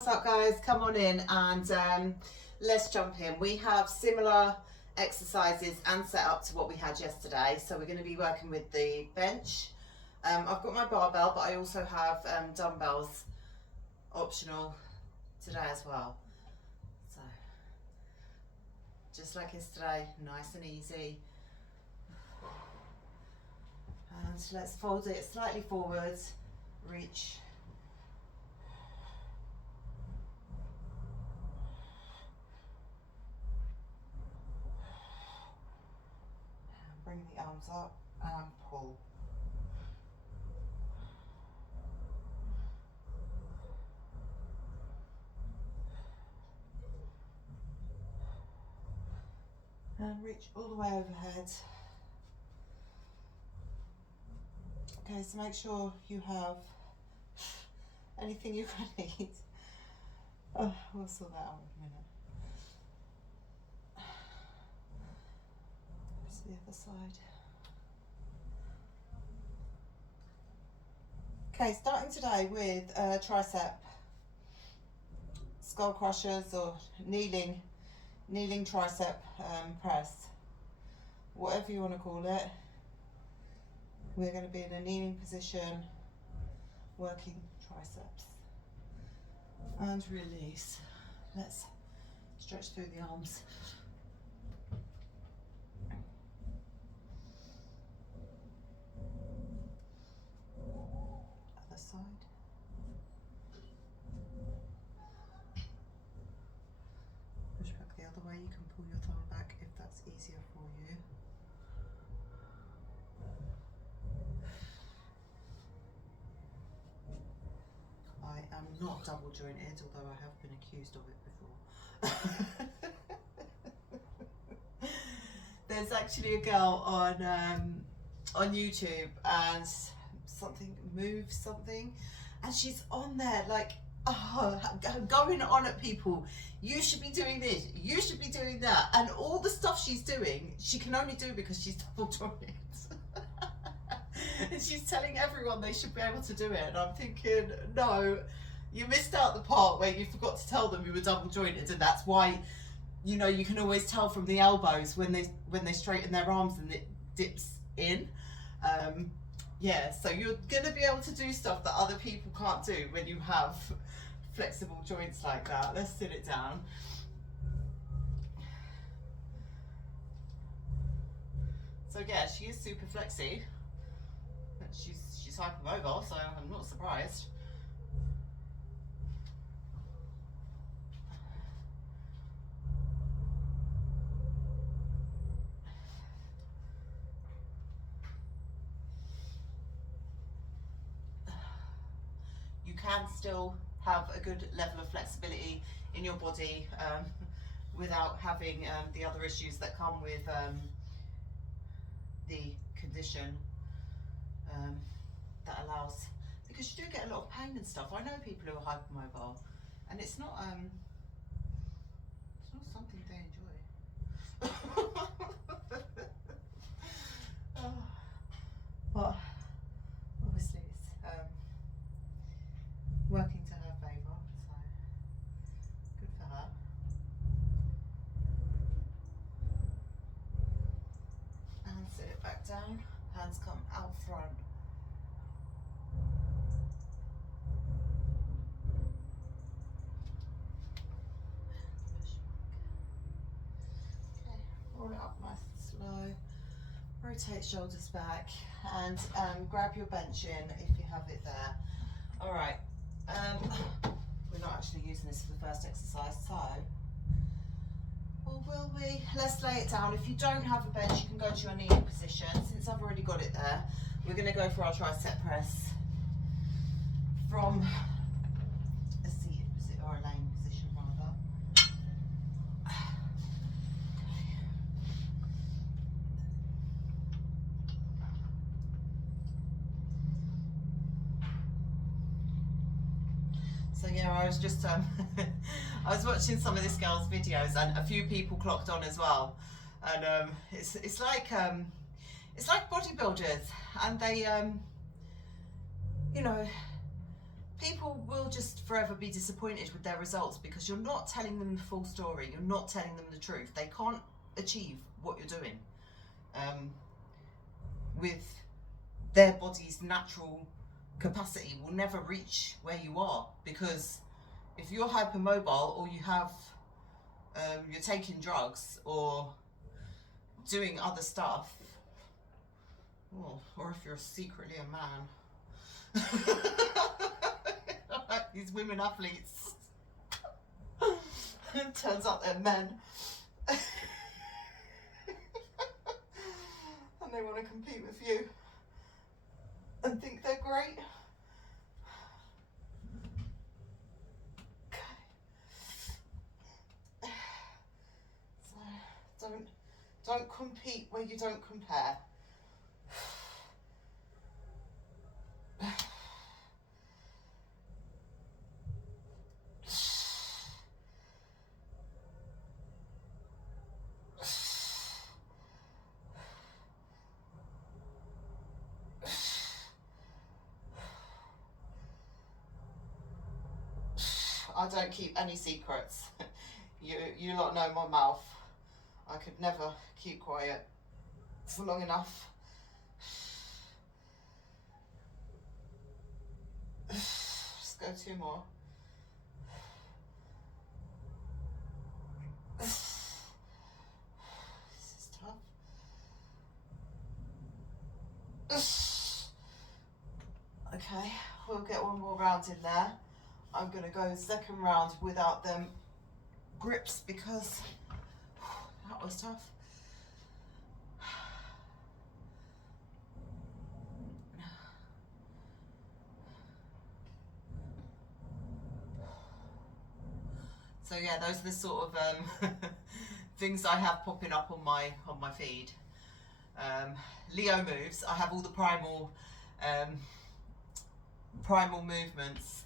What's up, guys? Come on in and let's jump in. We have similar exercises and set up to what we had yesterday. So we're going to be working with the bench. I've got my barbell, but I also have dumbbells optional today as well. So just like yesterday, nice and easy. And let's fold it slightly forwards, reach. Bring the arms up and pull. And reach all the way overhead. Okay, so make sure you have anything you're going to need. Oh, we'll sort that out in a minute. Here's the other side. Okay, starting today with tricep skull crushers or kneeling tricep press, whatever you want to call it. We're going to be in a kneeling position, working triceps. And release. Let's stretch through the arms. Other side. Push back the other way. You can pull your thumb back if that's easier for you. I am not double jointed, although I have been accused of it before. There's actually a girl on YouTube and something moves something, and she's on there like going on at people. You should be doing this. You should be doing that, and all the stuff she's doing, she can only do because she's double jointed. And she's telling everyone they should be able to do it, and I'm thinking, no, you missed out the part where you forgot to tell them you were double jointed, and that's why, you know, you can always tell from the elbows when they straighten their arms and it dips in. Yeah, so you're gonna be able to do stuff that other people can't do when you have flexible joints like that. Let's sit it down. So yeah, she is super flexy. She's hypermobile, so I'm not surprised. You can still have a good level of flexibility in your body without having the other issues that come with the condition. That allows, because you do get a lot of pain and stuff. I know people who are hypermobile, and it's not something they enjoy. But obviously it's working to her favour, so good for her. And sit it back down, hands come out front. Okay, roll it up nice and slow. Rotate shoulders back and grab your bench in if you have it there. All right, we're not actually using this for the first exercise, so, or will we? Let's lay it down. If you don't have a bench, you can go to your kneeling position. Since I've already got it there, we're going to go for our tricep press from a seated position, or a laying position rather. So yeah, I was just I was watching some of this girl's videos, and a few people clocked on as well, and it's like bodybuilders, and they you know, people will just forever be disappointed with their results because you're not telling them the full story. You're not telling them the truth. They can't achieve what you're doing with their body's natural capacity. Will never reach where you are, because if you're hypermobile, or you have you're taking drugs or doing other stuff, or if you're secretly a man. These women athletes. Turns out they're men. And they want to compete with you and think they're great. Okay. So don't compete where you don't compare. I don't keep any secrets. You lot know my mouth. I could never keep quiet for long enough. Just go 2 more. This is tough. Okay, we'll get 1 more round in there. I'm going to go 2nd round without them grips because that was tough. So yeah, those are the sort of things I have popping up on my feed. Leo moves. I have all the primal movements.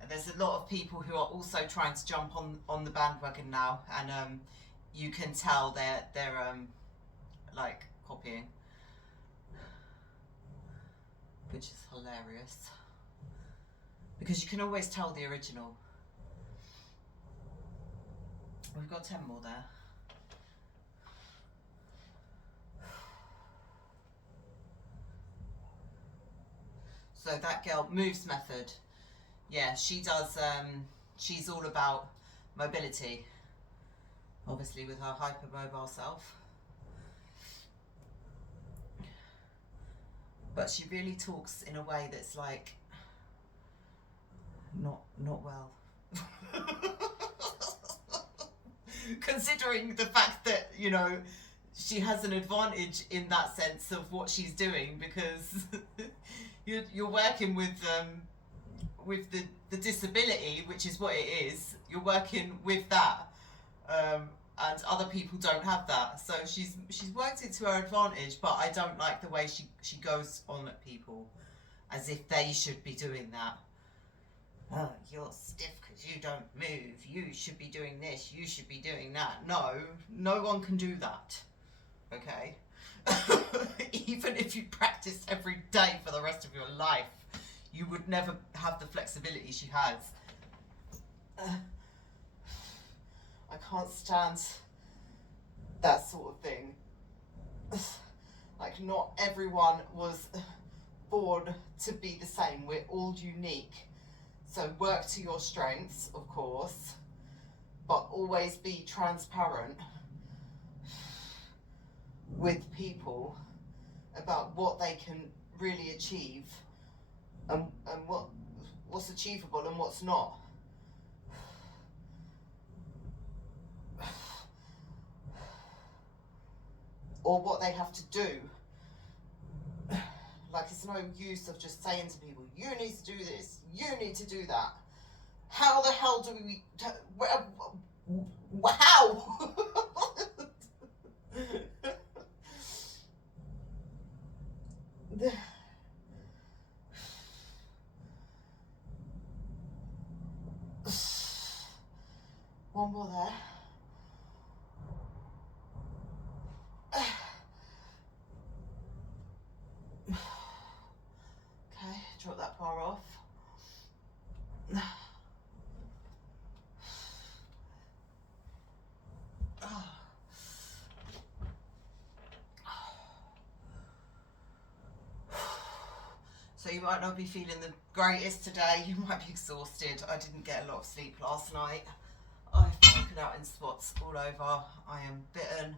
And there's a lot of people who are also trying to jump on the bandwagon now, and you can tell they're like copying, which is hilarious because you can always tell the original. We've got 10 more there. So that girl, Moves Method. Yeah, she does, she's all about mobility, obviously with her hypermobile self. But she really talks in a way that's like, not well. Considering the fact that, you know, she has an advantage in that sense of what she's doing, because you're working with the disability, which is what it is. You're working with that, and other people don't have that. So she's worked it to her advantage. But I don't like the way she goes on at people as if they should be doing that. Oh, you're stiff because you don't move. You should be doing this. You should be doing that. No one can do that. Okay? Even if you practice every day for the rest of your life, you would never have the flexibility she has. I can't stand that sort of thing. Like, not everyone was born to be the same. We're all unique. So work to your strengths, of course, but always be transparent with people about what they can really achieve, and what's achievable and what's not. Or what they have to do. Like, it's no use of just saying to people, you need to do this, you need to do that. How the hell do we... How? One more there. Okay, drop that bar off. you might not be feeling the greatest today. You might be exhausted. I didn't get a lot of sleep last night. I've broken out in spots all over. I am bitten.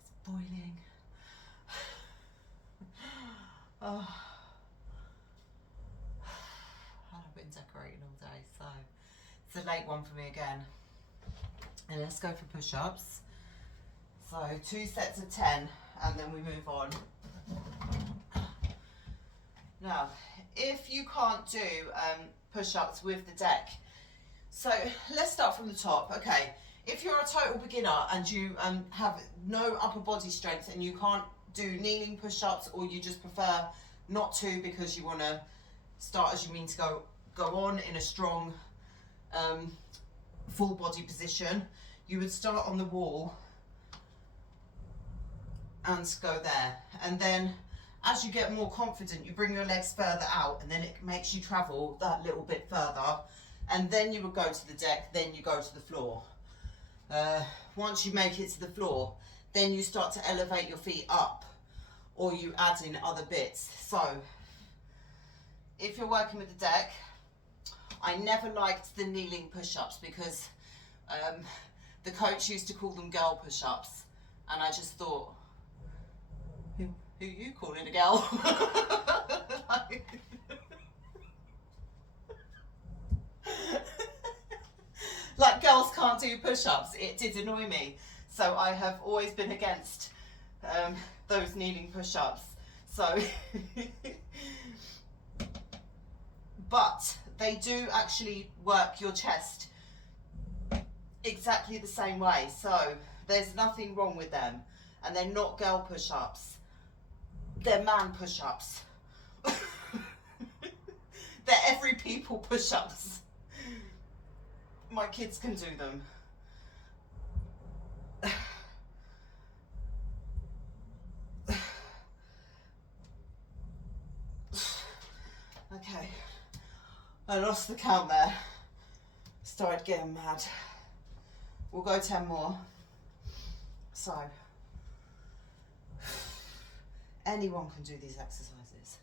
It's boiling. Oh. I've been decorating all day, so it's a late one for me again. And let's go for push-ups. So 2 sets of 10, and then we move on. Now, if you can't do push-ups with the deck, so let's start from the top. Okay, if you're a total beginner and you have no upper body strength and you can't do kneeling push-ups, or you just prefer not to because you want to start as you mean to go on in a strong full body position, you would start on the wall and go there, and then as you get more confident you bring your legs further out, and then it makes you travel that little bit further, and then you would go to the deck, then you go to the floor. Once you make it to the floor, then you start to elevate your feet up, or you add in other bits. So if you're working with the deck, I never liked the kneeling push-ups because the coach used to call them girl push-ups, and I just thought, who you calling a girl? Like girls can't do push-ups. It did annoy me. So I have always been against those kneeling push-ups. So, but they do actually work your chest exactly the same way. So there's nothing wrong with them. And they're not girl push-ups. They're man push-ups. They're every people push-ups. My kids can do them. Okay, I lost the count there. Started getting mad. We'll go 10 more. So, anyone can do these exercises.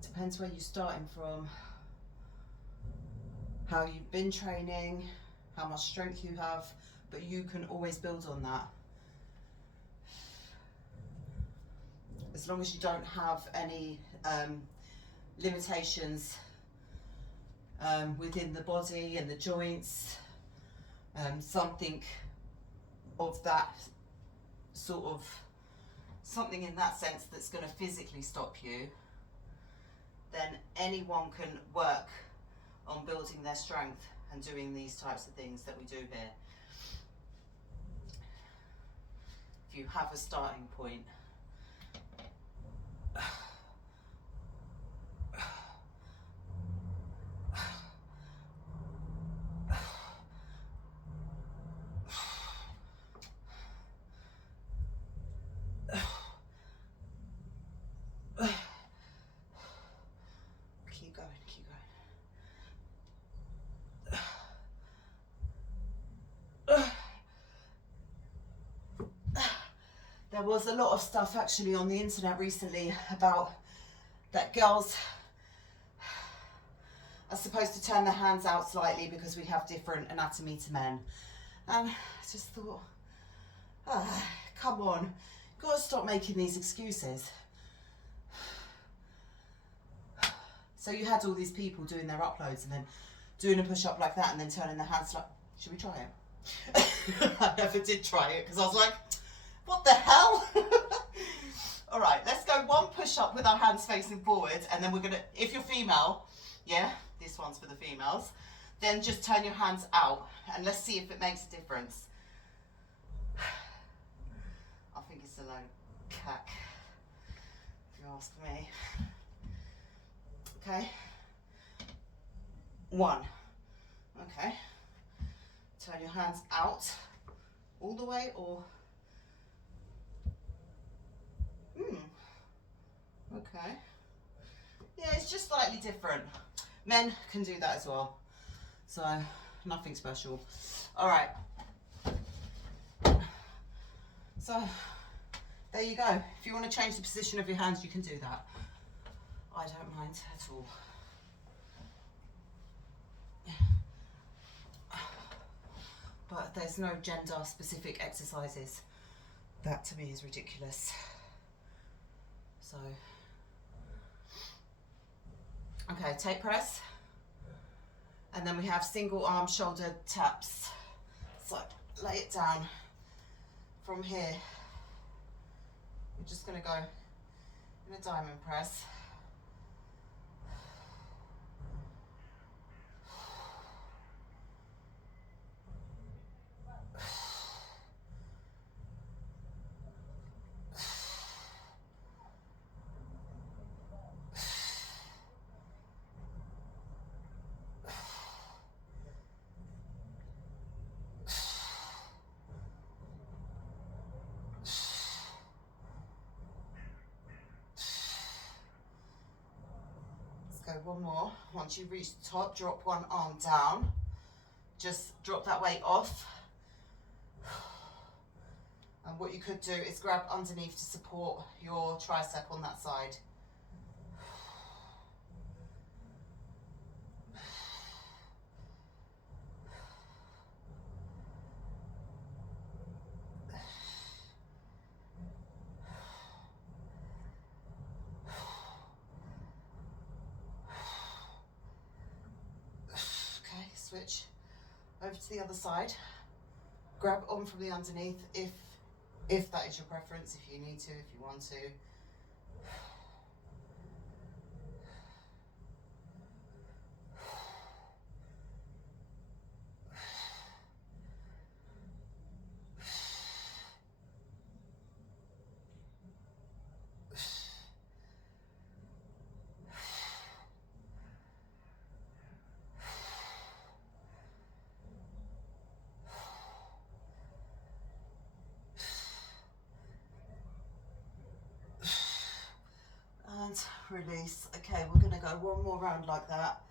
Depends where you're starting from, how you've been training, how much strength you have, but you can always build on that. As long as you don't have any limitations within the body and the joints, something of that sort of, something in that sense that's going to physically stop you, then anyone can work on building their strength and doing these types of things that we do here. If you have a starting point. Keep going, keep going. There was a lot of stuff actually on the internet recently about that girls are supposed to turn their hands out slightly because we have different anatomy to men. And I just thought, come on, you've got to stop making these excuses. So you had all these people doing their uploads and then doing a push-up like that and then turning their hands like, should we try it? I never did try it because I was like, what the hell? All right, let's go one push-up with our hands facing forward, and then we're gonna, if you're female, yeah, this one's for the females, then just turn your hands out and let's see if it makes a difference. I think it's a load of cack, if you ask me. Okay, 1. Okay, turn your hands out all the way, or okay. Yeah, it's just slightly different. Men can do that as well. So, nothing special. All right, So there you go. If you want to change the position of your hands, you can do that. I don't mind at all. But there's no gender specific exercises. That to me is ridiculous. So, okay, tape press. And then we have single arm shoulder taps. So lay it down from here. We're just going to go in a diamond press. Go one more. Once you reach the top, drop one arm down. Just drop that weight off. And what you could do is grab underneath to support your tricep on that side. Switch over to the other side, grab on from the underneath if that is your preference, if you need to, if you want to. And release. Okay, we're going to go one more round like that.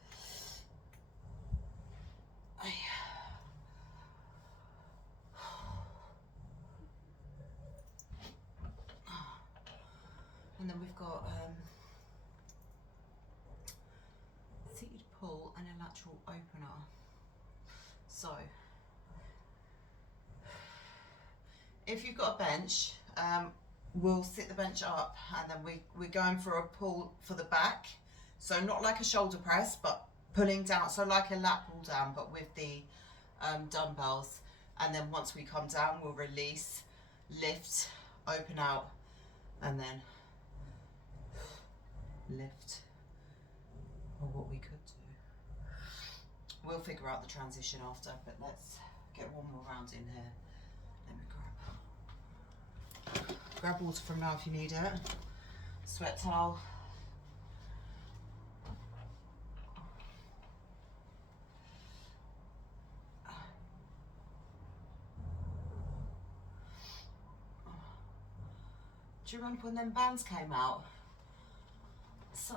And then we've got seated pull and a lateral opener. So if you've got a bench, we'll sit the bench up, and then we're going for a pull for the back. So not like a shoulder press, but pulling down, so like a lat pull down, but with the dumbbells. And then once we come down, we'll release, lift, open out, and then lift, or what we could do. We'll figure out the transition after, but let's get one more round in here. Let me grab water from now if you need it. Sweat towel. Do you remember when them bands came out? So,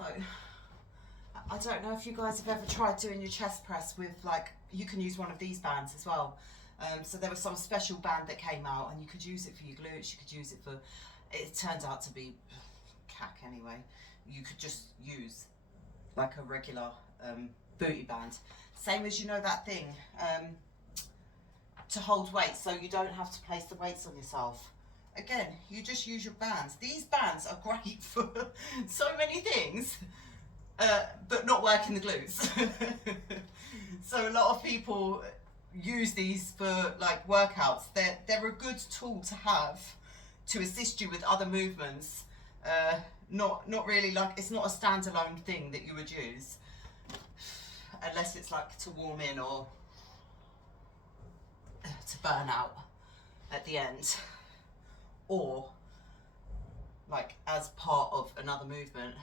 I don't know if you guys have ever tried doing your chest press with, like, you can use one of these bands as well. So there was some special band that came out, and you could use it for your glutes, you could use it for, it turned out to be cack anyway. You could just use like a regular booty band. Same as, you know, that thing to hold weights, so you don't have to place the weights on yourself. Again, you just use your bands. These bands are great for so many things, but not working the glutes. So a lot of people use these for like workouts. They're a good tool to have to assist you with other movements. Not really, like, it's not a standalone thing that you would use, unless it's like to warm in or to burn out at the end, or like as part of another movement.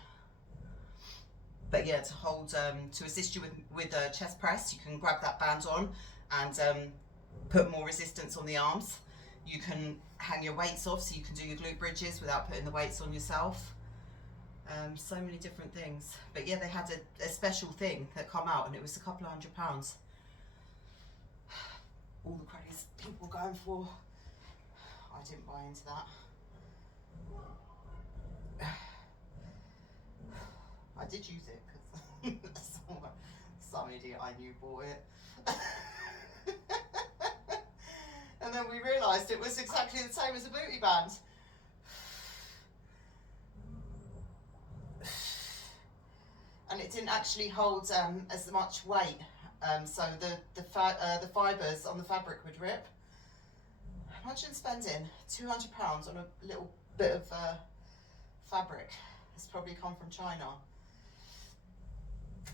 But yeah, to hold, to assist you with a chest press, you can grab that band on and put more resistance on the arms. You can hang your weights off, so you can do your glute bridges without putting the weights on yourself. So many different things. But yeah, they had a special thing that come out, and it was a couple of £100. All the craze people going for. I didn't buy into that. I did use it because some idiot I knew bought it. And then we realised it was exactly the same as a booty band. And it didn't actually hold as much weight, so the fibres on the fabric would rip. Imagine spending £200 on a little bit of fabric. It's probably come from China.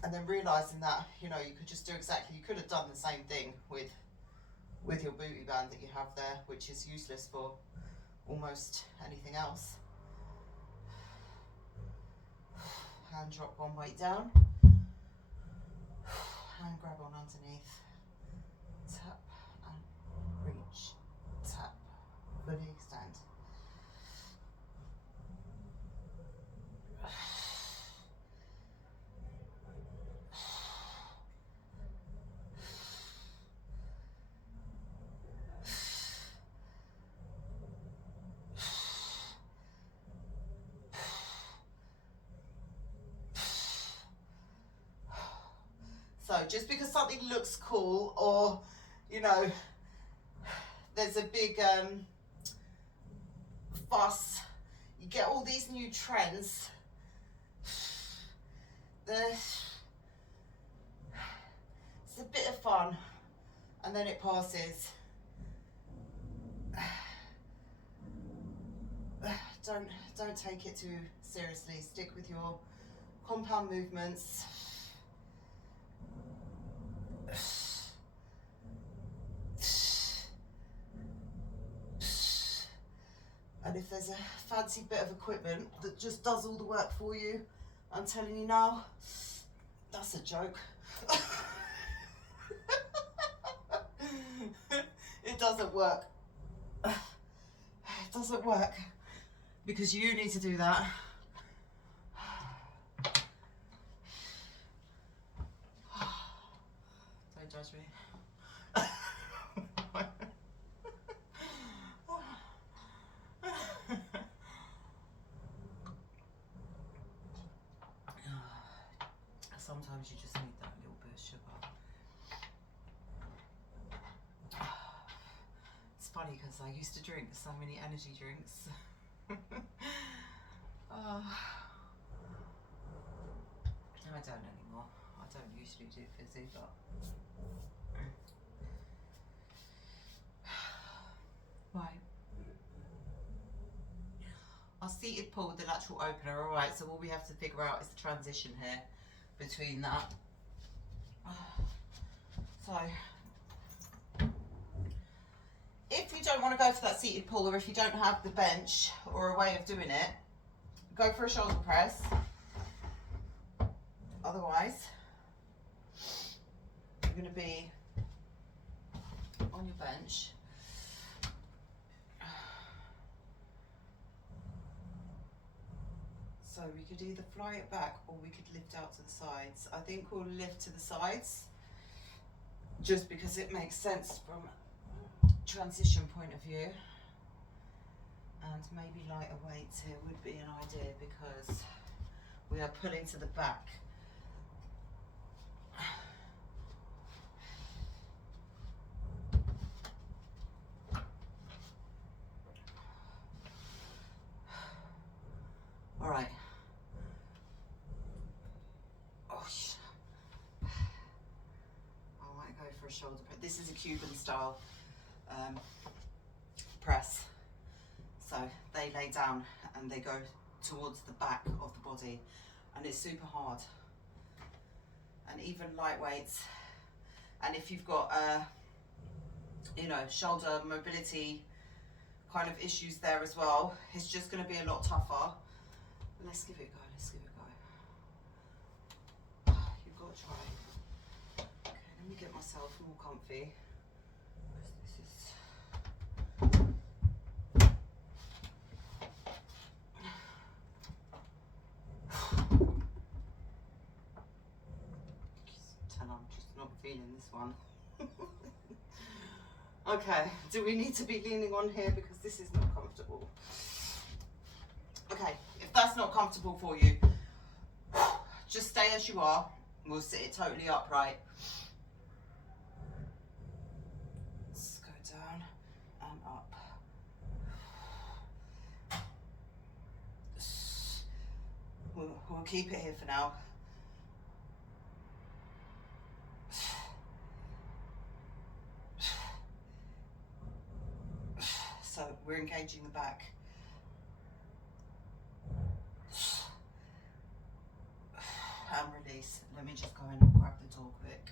And then realising that, you know, you could just do exactly, you could have done the same thing with your booty band that you have there, which is useless for almost anything else. Hand drop one weight down, hand grab on underneath, tap and reach, tap, fully extend. So just because something looks cool, or, you know, there's a big fuss, you get all these new trends, it's a bit of fun, and then it passes. Don't take it too seriously. Stick with your compound movements. And if there's a fancy bit of equipment that just does all the work for you, I'm telling you now, that's a joke. It doesn't work. It doesn't work because you need to do that. Don't judge me. Sometimes you just need that little bit of sugar. It's funny because I used to drink so many energy drinks. And I don't anymore. I don't usually do fizzy, but right. Our seated pull with the lateral opener. All right, so all we have to figure out is the transition here between that. So if you don't want to go for that seated pull, or if you don't have the bench or a way of doing it, go for a shoulder press. Otherwise, you're going to be on your bench. So we could either fly it back or we could lift out to the sides. I think we'll lift to the sides just because it makes sense from a transition point of view. And maybe lighter weights here would be an idea because we are pulling to the back. All right. For a shoulder press. This is a Cuban style press. So they lay down and they go towards the back of the body, and it's super hard. And even lightweights, and if you've got you know, shoulder mobility kind of issues there as well, it's just going to be a lot tougher. Let's give it a go. Let's give it a go. You've got to try. Let me get myself more comfy. This is tell I'm just not feeling this one. Okay, do we need to be leaning on here because this is not comfortable? Okay, if that's not comfortable for you, just stay as you are. We'll sit it totally upright. Let's go down and up. We'll keep it here for now. So we're engaging the back. And release. Let me just go and grab the door quick.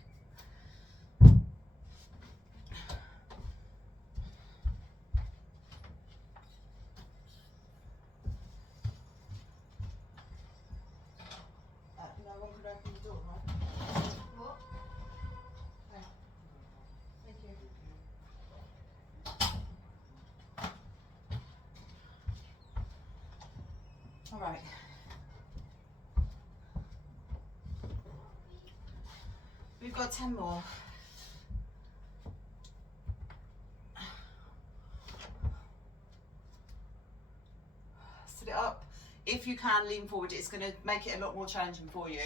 No one could open the door, right? What? Oh. Thank you. All right. We've got 10 more. Sit it up. If you can, lean forward. It's going to make it a lot more challenging for you.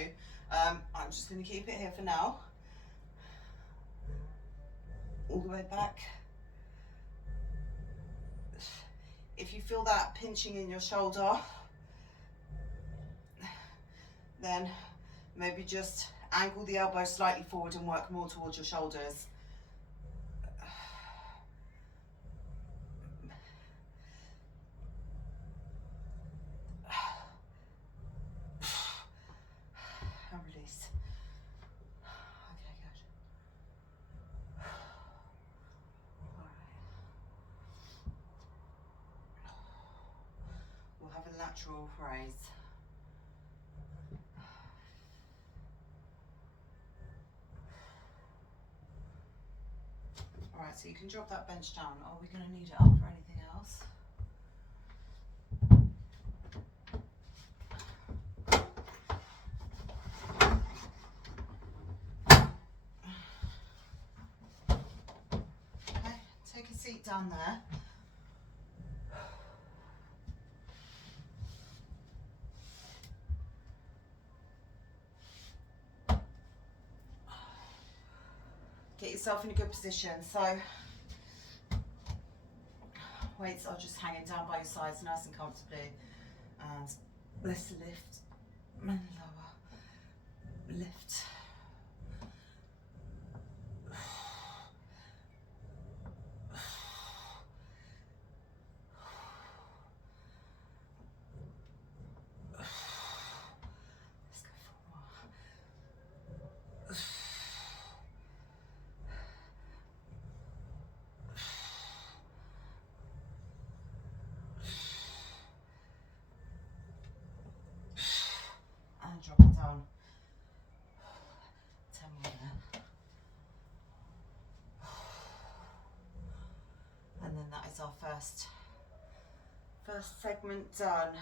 I'm just going to keep it here for now. All the way back. If you feel that pinching in your shoulder, then maybe just angle the elbow slightly forward and work more towards your shoulders. And release. Okay, good. All right. We'll have a lateral raise. Alright, so you can drop that bench down. Are we going to need it up for anything else? Okay, take a seat down there. Get yourself in a good position. So weights are just hanging down by your sides nice and comfortably. And let's lift and lower. Lift. Let's go for more. And drop it down. 10 more there. And then that is our first segment done.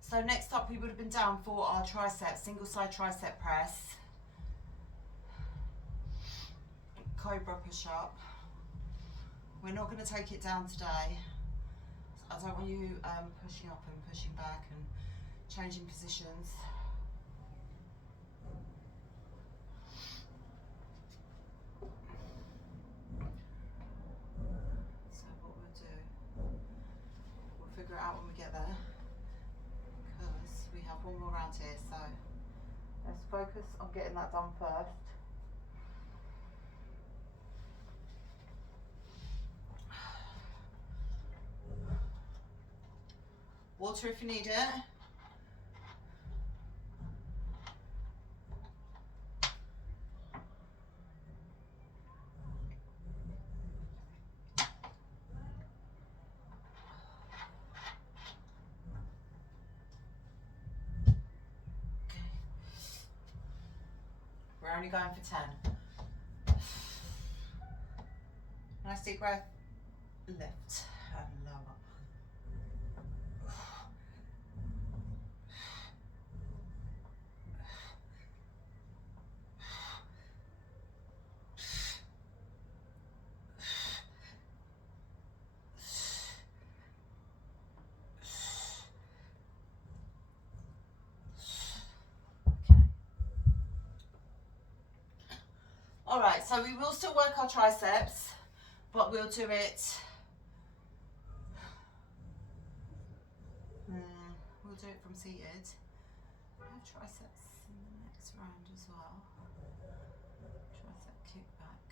So next up we would have been down for our tricep, single side tricep press. Cobra push up. We're not going to take it down today. I don't want you pushing up and pushing back and changing positions. So what we'll do, we'll figure it out when we get there, because we have one more round here. So let's focus on getting that done first. Water if you need it. We're only going for 10. Nice deep breath. Lift and lower. All right, so we will still work our triceps, but we'll do it. We'll do it from seated. I have triceps in the next round as well. Tricep kickback.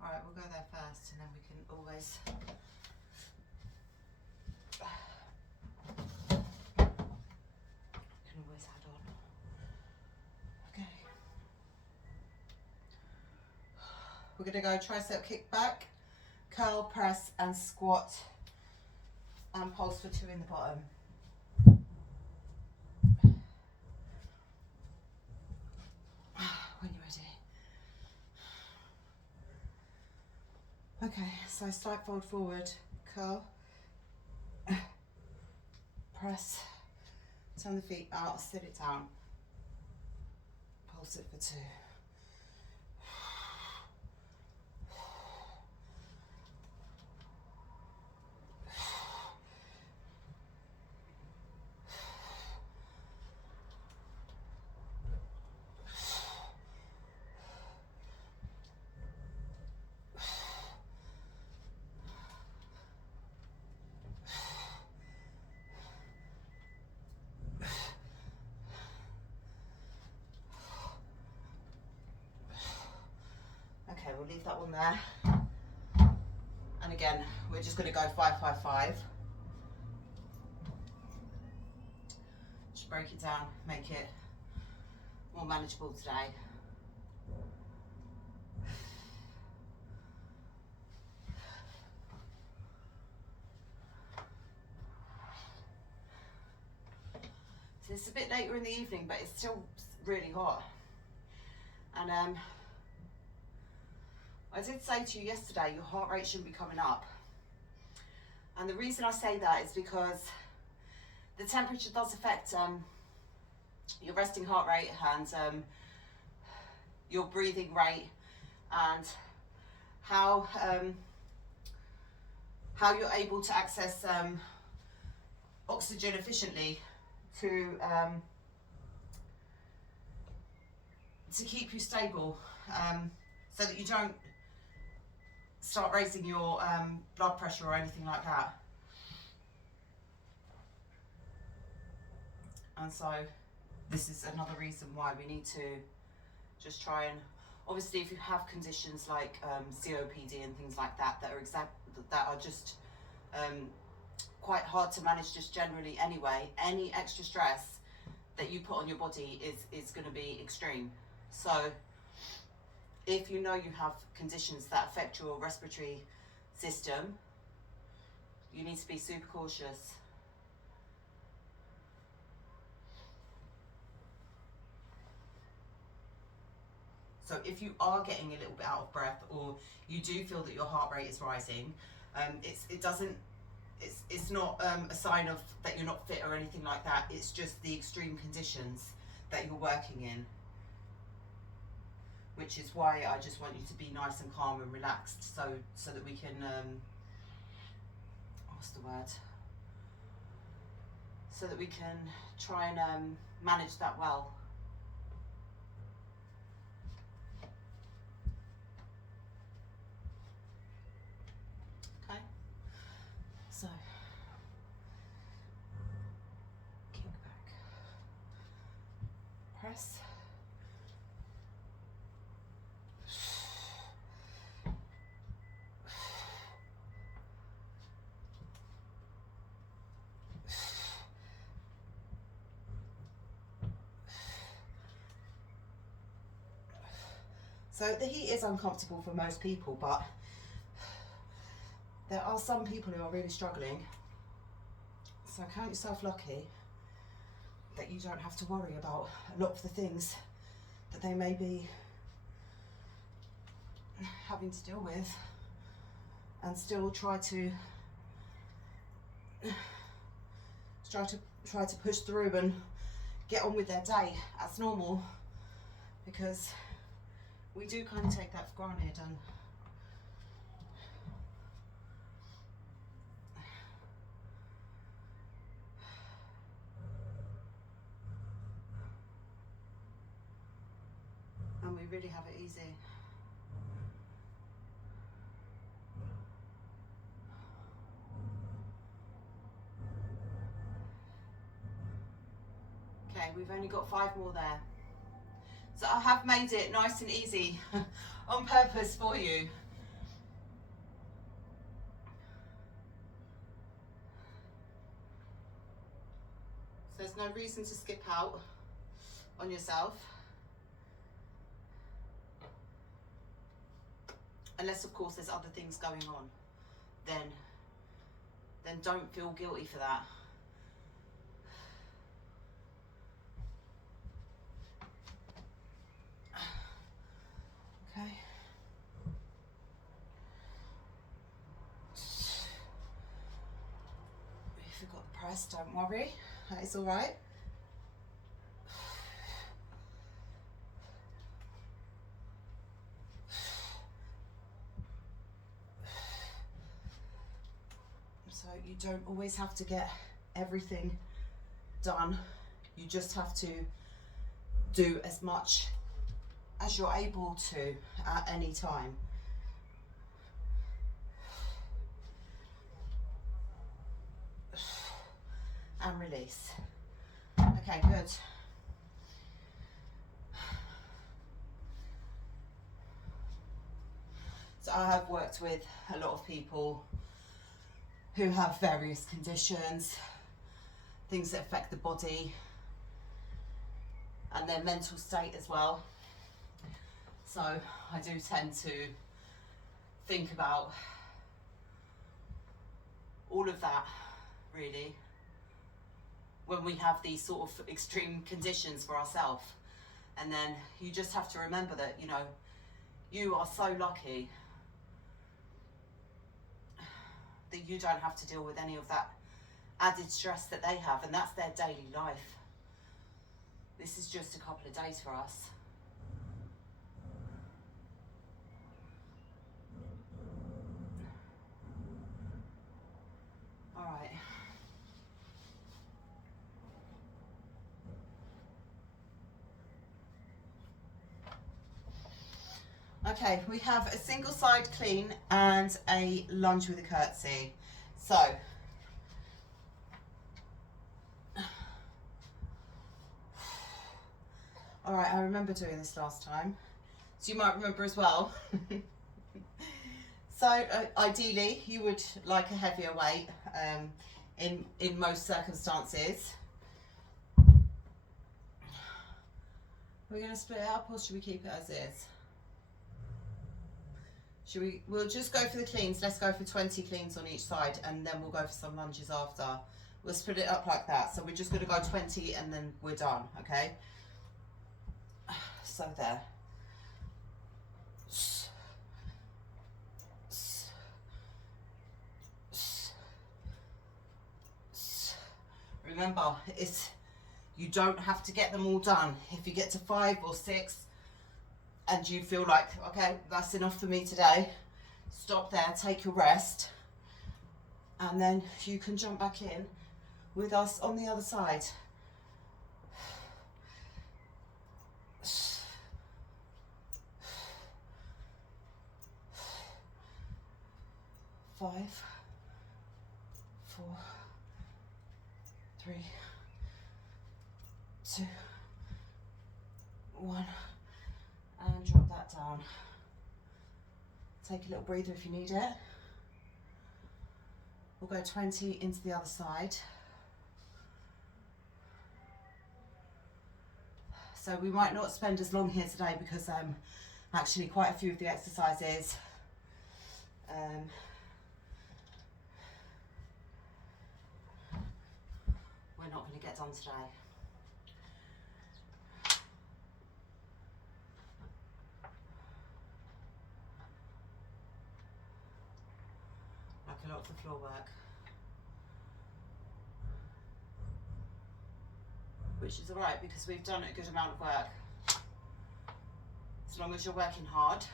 All right, we'll go there first, and then we can always. Add on. Okay. We're going to go tricep kickback, curl, press, and squat, and pulse for 2 in the bottom. When you're ready. Okay, so slight fold forward, curl, press, turn the feet out, sit it down, pulse it for 2. Okay, we'll leave that one there. And again, we're just going to go 5-5-5. Just break it down, make it more manageable today. So it's a bit later in the evening, but it's still really hot. And I did say to you yesterday, your heart rate shouldn't be coming up. And the reason I say that is because the temperature does affect your resting heart rate and your breathing rate, and how you're able to access oxygen efficiently to keep you stable, so that you don't start raising your blood pressure or anything like that. And so this is another reason why we need to just try and, obviously if you have conditions like COPD and things like that that are just quite hard to manage just generally anyway, any extra stress that you put on your body is going to be extreme. So if you know you have conditions that affect your respiratory system, you need to be super cautious. So if you are getting a little bit out of breath, or you do feel that your heart rate is rising, it's not a sign of that you're not fit or anything like that. It's just the extreme conditions that you're working in, which is why I just want you to be nice and calm and relaxed, so that we can what's the word? So that we can try and manage that well. Okay. So kick back, press. So the heat is uncomfortable for most people, but there are some people who are really struggling. So count yourself lucky that you don't have to worry about a lot of the things that they may be having to deal with, and still try to push through and get on with their day as normal, because we do kind of take that for granted. And really have it easy. Okay, we've only got 5 more there. So I have made it nice and easy on purpose for you. So there's no reason to skip out on yourself. Unless of course there's other things going on. Then don't feel guilty for that. Okay. If you've got the press, don't worry. That is all right. So you don't always have to get everything done. You just have to do as much as you're able to at any time. And release. Okay, good. So I have worked with a lot of people who have various conditions, things that affect the body and their mental state as well. So I do tend to think about all of that really when we have these sort of extreme conditions for ourselves. And then you just have to remember that, you know, you are so lucky that you don't have to deal with any of that added stress that they have, and that's their daily life. This is just a couple of days for us. All right. Okay, we have a single side clean and a lunge with a curtsy. So, all right, I remember doing this last time, so you might remember as well. So ideally, you would like a heavier weight in most circumstances. We're going to split it up, or should we keep it as is? We'll just go for the cleans. Let's go for 20 cleans on each side, and then we'll go for some lunges after. We'll split it up like that. So we're just going to go 20 and then we're done, okay? So there. Remember, you don't have to get them all done. If you get to 5 or 6 and you feel like, okay, that's enough for me today, stop there, take your rest, and then you can jump back in with us on the other side. 5, 4, 3, 2, 1, and drop that down. Take a little breather if you need it. We'll go 20 into the other side. So we might not spend as long here today because actually quite a few of the exercises we're not going to get done today. Like a lot of the floor work, which is alright because we've done a good amount of work, as long as you're working hard.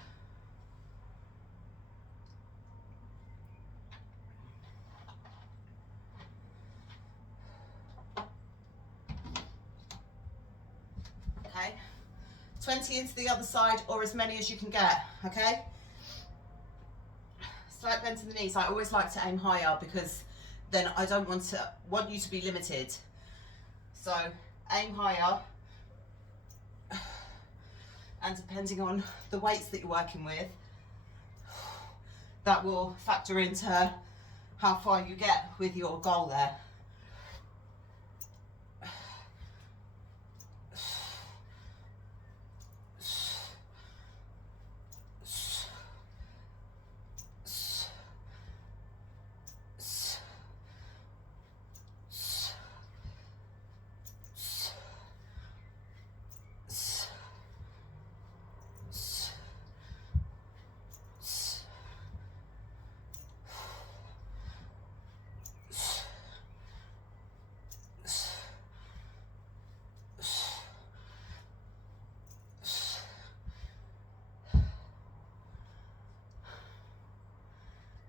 Okay, 20 into the other side, or as many as you can get, okay? Slight bend to the knees. I always like to aim higher because then I don't want you to be limited. So aim higher, and depending on the weights that you're working with, that will factor into how far you get with your goal there.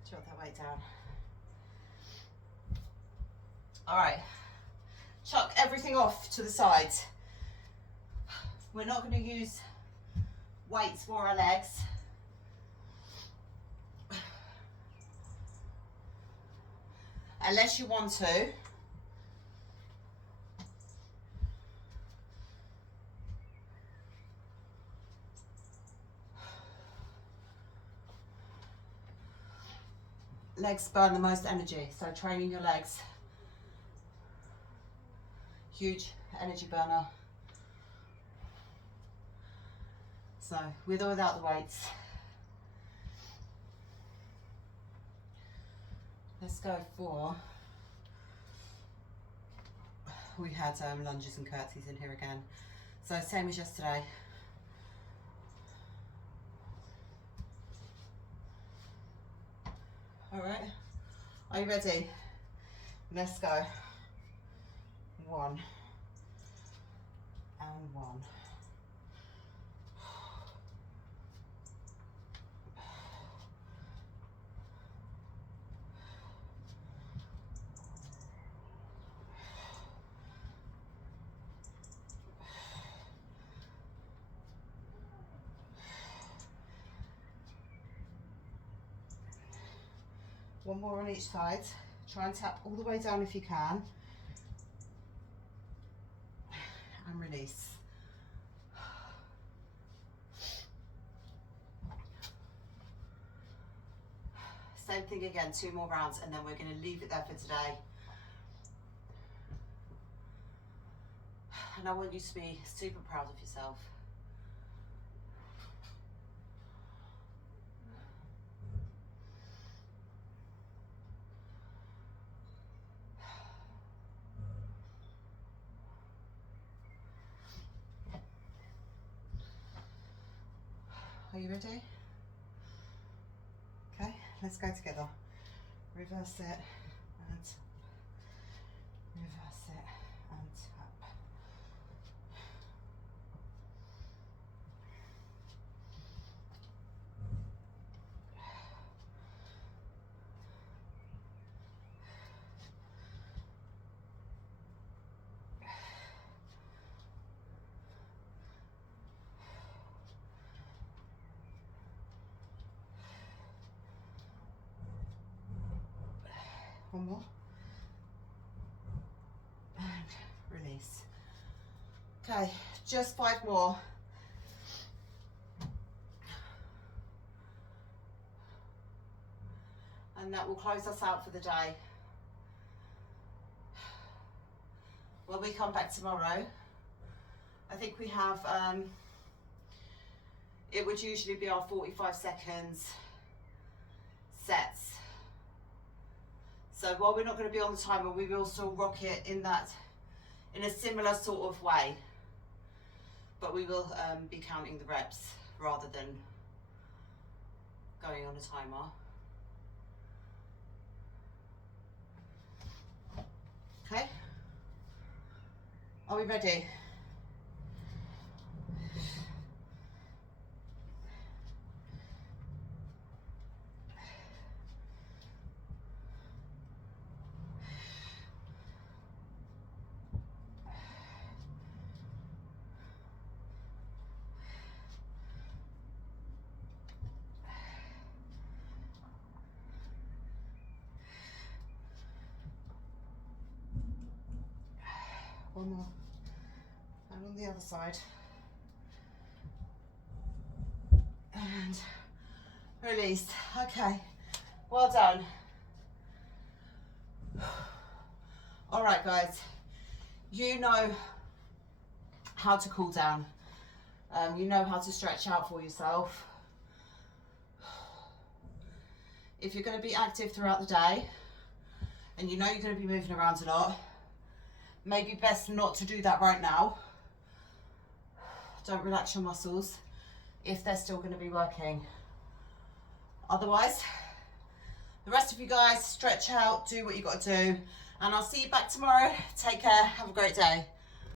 Drop that weight down. All right, chuck everything off to the sides. We're not going to use weights for our legs. Unless you want to. Legs burn the most energy, so training your legs. Huge energy burner. So, with or without the weights. Let's go for, we had lunges and curtsies in here again. So same as yesterday. All right, are you ready? Let's go. 1 and 1. One more on each side. Try and tap all the way down if you can. And release. Same thing again, 2 more rounds, and then we're going to leave it there for today. And I want you to be super proud of yourself. Are you ready? Okay, let's go together. Reverse it and reverse it and tap. One more. And release. Okay, just 5 more. And that will close us out for the day. When we come back tomorrow, I think we have, it would usually be our 45 seconds sets. So while we're not going to be on the timer, we will still rock it in a similar sort of way. But we will be counting the reps rather than going on a timer. Okay, are we ready? one more. And on the other side. And release. Okay, well done. All right, guys, you know how to cool down. You know how to stretch out for yourself. If you're going to be active throughout the day and you know you're going to be moving around a lot, maybe best not to do that right now. Don't relax your muscles if they're still going to be working. Otherwise, the rest of you guys stretch out, do what you got to do, and I'll see you back tomorrow. Take care, have a great day.